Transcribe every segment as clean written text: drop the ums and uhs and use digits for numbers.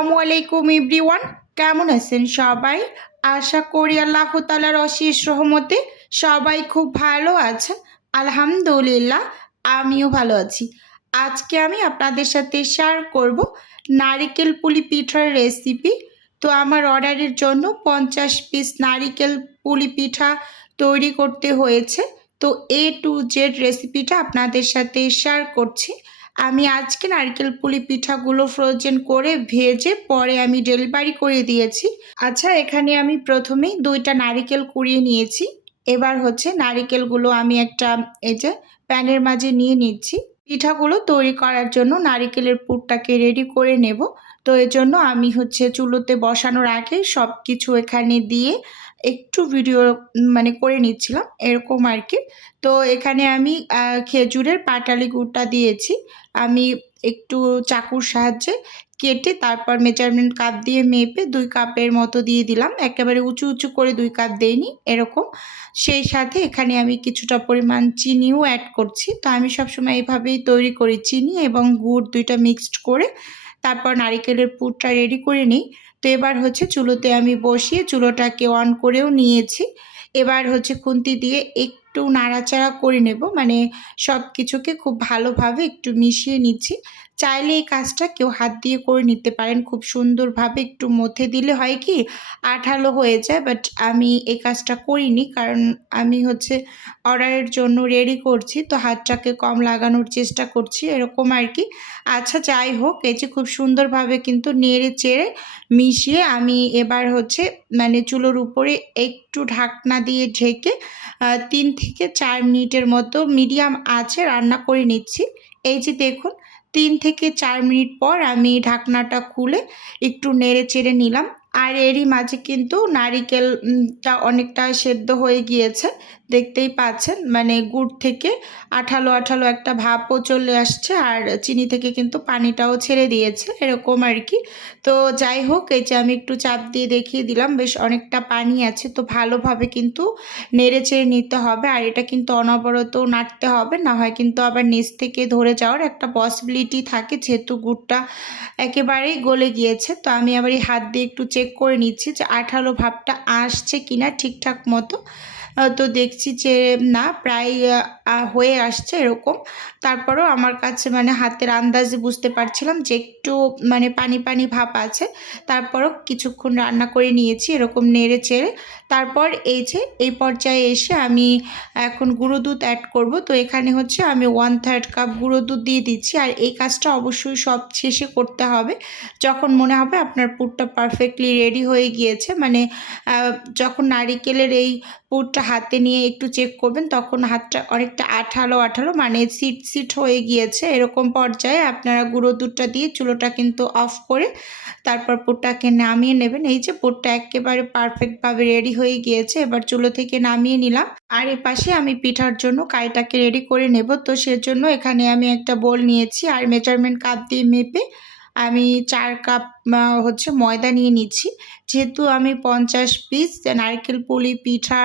আসসালামু আলাইকুম এভরিওয়ান, কেমন আছেন সবাই? আশা করি আল্লাহ তাআলার অশেষ রহমতে সবাই খুব ভালো আছেন। আলহামদুলিল্লাহ, আমিও ভালো আছি। আজকে আমি আপনাদের সাথে শেয়ার করব নারিকেল পুলি পিঠার রেসিপি। তো আমার অর্ডারের জন্য 50 পিস নারিকেল পুলি পিঠা তৈরি করতে হয়েছে। তো এ টু জেড রেসিপিটা আপনাদের সাথে শেয়ার করছি। আমি আজকে নারকেল পুলি পিঠাগুলো ফ্রোজেন করে ভেজে পরে আমি ডেলিভারি করে দিয়েছি। আচ্ছা, এখানে আমি প্রথমেই 2টা নারিকেল কুড়িয়ে নিয়েছি। এবার হচ্ছে নারিকেলগুলো আমি একটা এই যে প্যানের মাঝে নিয়ে নিচ্ছি। পিঠাগুলো তৈরি করার জন্য নারিকেলের পুরটাকে রেডি করে নেব। তো এজন্য আমি হচ্ছে চুলোতে বসানোর আগে সব কিছু এখানে দিয়ে একটু ভিডিও করে নিচ্ছিলাম এরকম আর কি। তো এখানে আমি খেজুরের পাটালি গুড়টা দিয়েছি। আমি একটু চাকুর সাহায্যে কেটে তারপর মেজারমেন্ট কাপ দিয়ে মেপে 2 কাপের মতো দিয়ে দিলাম। একেবারে উঁচু উঁচু করে 2 কাপ দেইনি, এরকম। সেই সাথে এখানে আমি কিছুটা পরিমাণ চিনিও অ্যাড করছি। তো আমি সবসময় এভাবেই তৈরি করি, চিনি এবং গুড় 2টা মিক্সড করে তারপর নারিকেলের পুরটা রেডি করে নিই। তো এবার হচ্ছে চুলোতে আমি বসিয়ে চুলোটাকে অন করেও নিয়েছি। এবার হচ্ছে খুন্তি দিয়ে একটু নাড়াচাড়া করে নেব, সব কিছুকে খুব ভালোভাবে একটু মিশিয়ে নিচ্ছি। চাইলে এই কাজটা কেউ হাত দিয়ে করে নিতে পারেন, খুব সুন্দরভাবে একটু মথে দিলে হয় কি আঠালো হয়ে যায়। বাট আমি এই কাজটা করিনি, কারণ আমি হচ্ছে অর্ডারের জন্য রেডি করছি, তো হাতটাকে কম লাগানোর চেষ্টা করছি এরকম আর কি। আচ্ছা, যাই হোক, এই যে খুব সুন্দরভাবে কিন্তু নেড়ে চেড়ে মিশিয়ে আমি এবার হচ্ছে চুলোর উপরে একটু ঢাকনা দিয়ে ঢেকে 3 থেকে 4 মিনিটের মতো মিডিয়াম আঁচে রান্না করে নিচ্ছি। এই যে দেখুন, 3 থেকে 4 মিনিট পর আমি ঢাকনাটা খুলে একটু নেড়ে চেড়ে নিলাম। আর এরই মাঝে কিন্তু নারিকেলটা অনেকটা সেদ্ধ হয়ে গিয়েছে, দেখতেই পাচ্ছেন। গুড় থেকে আঠালো আঠালো একটা ভাবও চলে আসছে, আর চিনি থেকে কিন্তু পানিটাও ছেড়ে দিয়েছে এরকম আর কি। তো যাই হোক, এই যে আমি একটু চাপ দিয়ে দেখিয়ে দিলাম, বেশ অনেকটা পানি আছে। তো ভালোভাবে কিন্তু নেড়ে চেড়ে নিতে হবে, আর এটা কিন্তু অনবরত নাড়তে হবে, না হয় কিন্তু আবার নিচ থেকে ধরে যাওয়ার একটা পসিবিলিটি থাকে, যেহেতু গুড়টা একেবারেই গলে গিয়েছে। তো আমি আবার এই হাত দিয়ে একটু চেক করে নিচ্ছি যে আঠালো ভাবটা আসছে কিনা ঠিকঠাক মতো। তো দেখছি যে না, প্রায় হয়ে আসছে এরকম। তারপরেও আমার কাছে হাতের আন্দাজে বুঝতে পারছিলাম যে একটু পানি পানি ভাব আছে। তারপরও কিছুক্ষণ রান্না করে নিয়েছি এরকম নেড়ে চেড়ে। তারপর এই যে এই পর্যায়ে এসে আমি এখন গুঁড়ো দুধ অ্যাড করব। তো এখানে হচ্ছে আমি 1/3 কাপ গুঁড়ো দুধ দিয়ে দিচ্ছি। আর এই কাজটা অবশ্যই সব শেষে করতে হবে, যখন মনে হবে আপনার পুরটা পারফেক্টলি রেডি হয়ে গিয়েছে। যখন নারিকেলের এই পুরটা হাতে নিয়ে একটু চেক করবেন, তখন হাতটা অনেকটা আঠালো আঠালো, সিট সিট হয়ে গিয়েছে। এরকম পর্যায়ে আপনারা গুঁড়ো দুধটা দিয়ে চুলোটা কিন্তু অফ করে তারপর পুরটাকে নামিয়ে নেবেন। এই যে পুরটা একেবারে পারফেক্টভাবে রেডি হয়ে গিয়েছে, এবার চুলো থেকে নামিয়ে নিলাম। আর এই পাশে আমি পিঠার জন্য কাইটাকে রেডি করে নেব। তো সেজন্য এখানে আমি একটা বোল নিয়েছি, আর মেজারমেন্ট কাপ দিয়ে মেপে আমি 4 কাপ হচ্ছে ময়দা নিয়ে নিচ্ছি। যেহেতু আমি 50 পিস নারকেল পুলি পিঠা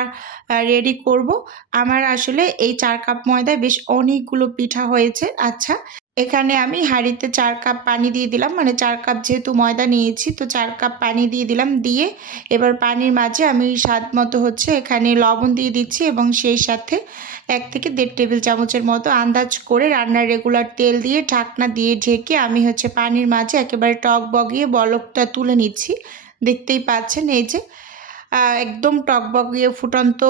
রেডি করব, আমার আসলে এই 4 কাপ ময়দায় বেশ অনেকগুলো পিঠা হয়েছে। আচ্ছা, এখানে আমি হাঁড়িতে 4 কাপ পানি দিয়ে দিলাম, 4 কাপ যেহেতু ময়দা নিয়েছি, তো 4 কাপ পানি দিয়ে দিলাম। দিয়ে এবার পানির মাঝে আমি স্বাদ মতো হচ্ছে এখানে লবণ দিয়ে দিচ্ছি, এবং সেই সাথে 1 থেকে 1.5 টেবিল চামচের মতো আন্দাজ করে রান্নার রেগুলার তেল দিয়ে ঢাকনা দিয়ে ঢেকে আমি হচ্ছে পানির মাঝে একেবারে টক বগিয়ে বলকটা তুলে নিচ্ছি। দেখতেই পাচ্ছেন, এই যে একদম টকবগিয়ে ফুটন্ত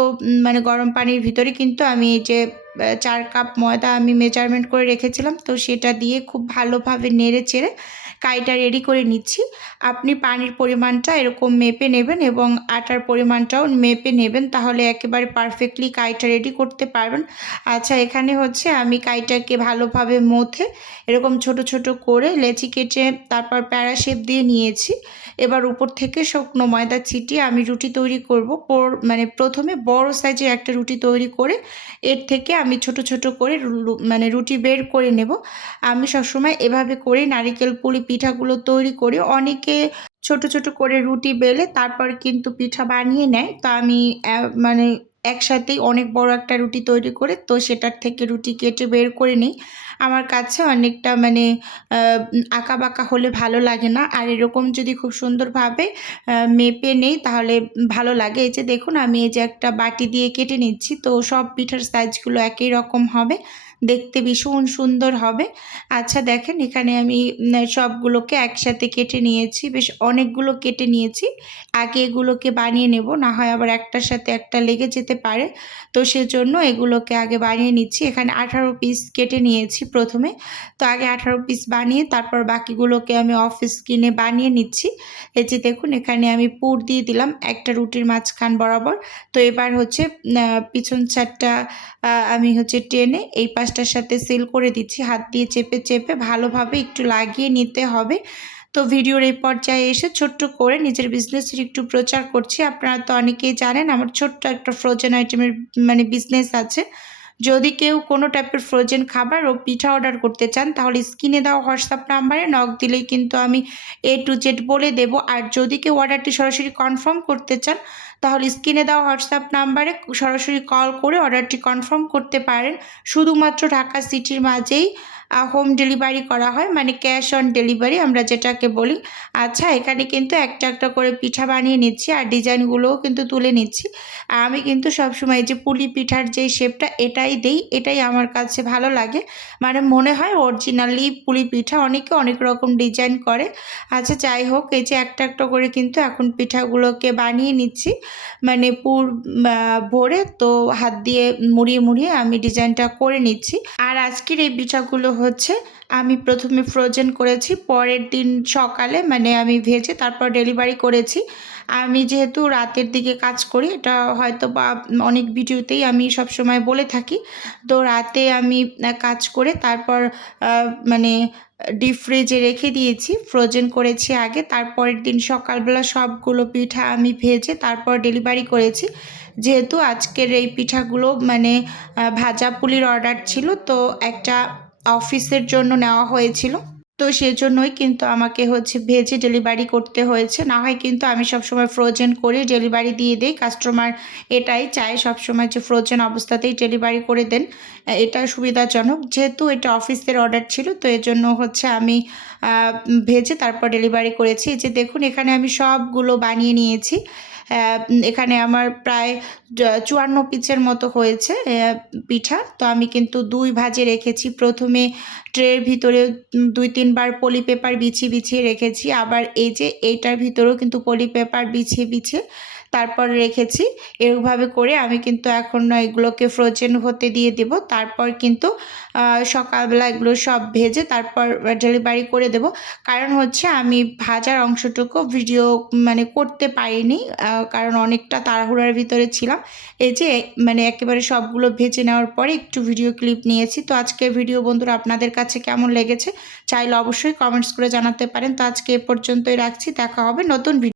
গরম পানির ভিতরে কিন্তু আমি এই যে 4 কাপ ময়দা আমি মেজারমেন্ট করে রেখেছিলাম, তো সেটা দিয়ে খুব ভালোভাবে নেড়ে চেড়ে কাইটা রেডি করে নিচ্ছি। আপনি পানির পরিমাণটা এরকম মেপে নেবেন এবং আটার পরিমাণটাও মেপে নেবেন, তাহলে একেবারে পারফেক্টলি কাইটা রেডি করতে পারবেন। আচ্ছা, এখানে হচ্ছে আমি কাইটাকে ভালোভাবে মথে এরকম ছোট ছোট করে লেচি কেটে তারপর প্যারা শেপ দিয়ে নিয়েছি। এবার উপর থেকে শুকনো ময়দা ছিটিয়ে আমি রুটি তৈরি করব। প্রথমে বড় সাইজের একটা রুটি তৈরি করে এর থেকে আমি ছোট ছোট করে রুটি বের করে নেব। আমি সবসময় এভাবে করে নারিকেল পুলি পিঠাগুলো তৈরি করি। অনেকে ছোট ছোট করে রুটি বেলে তারপর কিন্তু পিঠা বানিয়ে নেয়, তো আমি একসাথেই অনেক বড় একটা রুটি তৈরি করে তো সেটার থেকে রুটি কেটে বের করে নিই। আমার কাছে অনেকটা মানে আঁকাবাঁকা হলে ভালো লাগে না, আর এরকম যদি খুব সুন্দরভাবে মেপে নেই তাহলে ভালো লাগে। এই যে দেখুন আমি এই যে একটা বাটি দিয়ে কেটে নিচ্ছি, তো সব পিঠার সাইজগুলো একই রকম হবে, দেখতে ভীষণ সুন্দর হবে। আচ্ছা দেখেন এখানে আমি সবগুলোকে একসাথে কেটে নিয়েছি, বেশ অনেকগুলো কেটে নিয়েছি। আগে এগুলোকে বানিয়ে নেব, না হয় আবার একটার সাথে একটা লেগে যেতে পারে, তো সেজন্য এগুলোকে আগে বানিয়ে নিচ্ছি। এখানে 18 পিস কেটে নিয়েছি প্রথমে, তো আগে 18 পিস বানিয়ে তারপর বাকিগুলোকে আমি অফিস কিনে বানিয়ে নিচ্ছি। এই যে দেখুন এখানে আমি পুর দিয়ে দিলাম একটা রুটির মাঝখান বরাবর। তো এবার হচ্ছে পিছন ছাড়টা আমি হচ্ছে টেনে এই পাশটার সাথে সিল করে দিচ্ছি, হাত দিয়ে চেপে চেপে ভালোভাবে একটু লাগিয়ে নিতে হবে। তো ভিডিওর এই পর্যায়ে এসে ছোট্ট করে নিজের বিজনেসের একটু প্রচার করছি। আপনারা তো অনেকেই জানেন আমার ছোট্ট একটা ফ্রোজেন আইটেমের মানে বিজনেস আছে। যদি কেউ কোনো টাইপের ফ্রোজেন খাবার ও পিঠা অর্ডার করতে চান তাহলে স্ক্রিনে দেওয়া হোয়াটসঅ্যাপ নাম্বারে নক দিলেই কিন্তু আমি A to Z বলে দেব। আর যদি কেউ অর্ডারটি সরাসরি কনফার্ম করতে চান তাহলে স্ক্রিনে দেওয়া হোয়াটসঅ্যাপ নাম্বারে সরাসরি কল করে অর্ডারটি কনফার্ম করতে পারেন। শুধুমাত্র ঢাকা সিটির মাঝেই হোম ডেলিভারি করা হয়, মানে ক্যাশ অন ডেলিভারি আমরা যেটাকে বলি। আচ্ছা এখানে কিন্তু একটা একটা করে পিঠা বানিয়ে নিচ্ছি আর ডিজাইনগুলোও কিন্তু তুলে নিচ্ছি। আমি কিন্তু সবসময় যে পুলি পিঠার যে শেপটা এটাই দেই, এটাই আমার কাছে ভালো লাগে, মানে মনে হয় অরিজিনালি পুলি পিঠা। অনেকে অনেক রকম ডিজাইন করে। আচ্ছা যাই হোক এই যে একটা একটা করে কিন্তু এখন পিঠাগুলোকে বানিয়ে নিচ্ছি, মানে পুর ভরে তো হাত দিয়ে মুড়িয়ে মুড়িয়ে আমি ডিজাইনটা করে নিচ্ছি। আর আজকের এই পিঠাগুলো হচ্ছে আমি প্রথমে ফ্রোজেন করেছি, পরের দিন সকালে মানে আমি ভেজে তারপর ডেলিভারি করেছি। আমি যেহেতু রাতের দিকে কাজ করি, এটা হয়তো বা অনেক ভিডিওতেই আমি সবসময় বলে থাকি, তো রাতে আমি কাজ করে তারপর মানে ডিপ ফ্রিজে রেখে দিয়েছি, ফ্রোজেন করেছি আগে, তারপরের দিন সকালবেলা সবগুলো পিঠা আমি ভেজে তারপর ডেলিভারি করেছি। যেহেতু আজকের এই পিঠাগুলো মানে ভাজা পুলির অর্ডার ছিল, তো একটা অফিসের জন্য নেওয়া হয়েছিল, তো সেজন্যই কিন্তু আমাকে হচ্ছে ভেজে ডেলিভারি করতে হয়েছে। না হয় কিন্তু আমি সবসময় ফ্রোজেন করে ডেলিভারি দিয়ে দিই, কাস্টমার এটাই চায় সবসময় যে ফ্রোজেন অবস্থাতেই ডেলিভারি করে দেন, এটা সুবিধাজনক। যেহেতু এটা অফিসের অর্ডার ছিল তো এজন্য হচ্ছে আমি ভেজে তারপর ডেলিভারি করেছি। যে দেখুন এখানে আমি সবগুলো বানিয়ে নিয়েছি। এখানে আমার প্রায় 54 পিসের মতো হয়েছে পিঠা। তো আমি কিন্তু 2 ভাজে রেখেছি, প্রথমে ট্রের ভিতরে 2-3 বার পলি পেপার বিছিয়ে বিছিয়ে রেখেছি, আবার এই যে এইটার ভিতরেও কিন্তু পলি পেপার বিছিয়ে বিছিয়ে তারপর রেখেছি। এরকমভাবে করে আমি কিন্তু এখন এগুলোকে ফ্রোজেন হতে দিয়ে দেব, তারপর কিন্তু সকালবেলা এগুলো সব ভেজে তারপর ডেলিভারি করে দেব। কারণ হচ্ছে আমি ভাজার অংশটুকু ভিডিও মানে করতে পারিনি, কারণ অনেকটা তাড়াহুড়ার ভিতরে ছিলাম। এই যে মানে একেবারে সবগুলো ভেজে নেওয়ার পরে একটু ভিডিও ক্লিপ নিয়েছি। তো আজকের ভিডিও বন্ধুরা আপনাদের কাছে কেমন লেগেছে চাইলে অবশ্যই কমেন্টস করে জানাতে পারেন। তো আজকে এ পর্যন্তই রাখছি, দেখা হবে নতুন ভিডিও।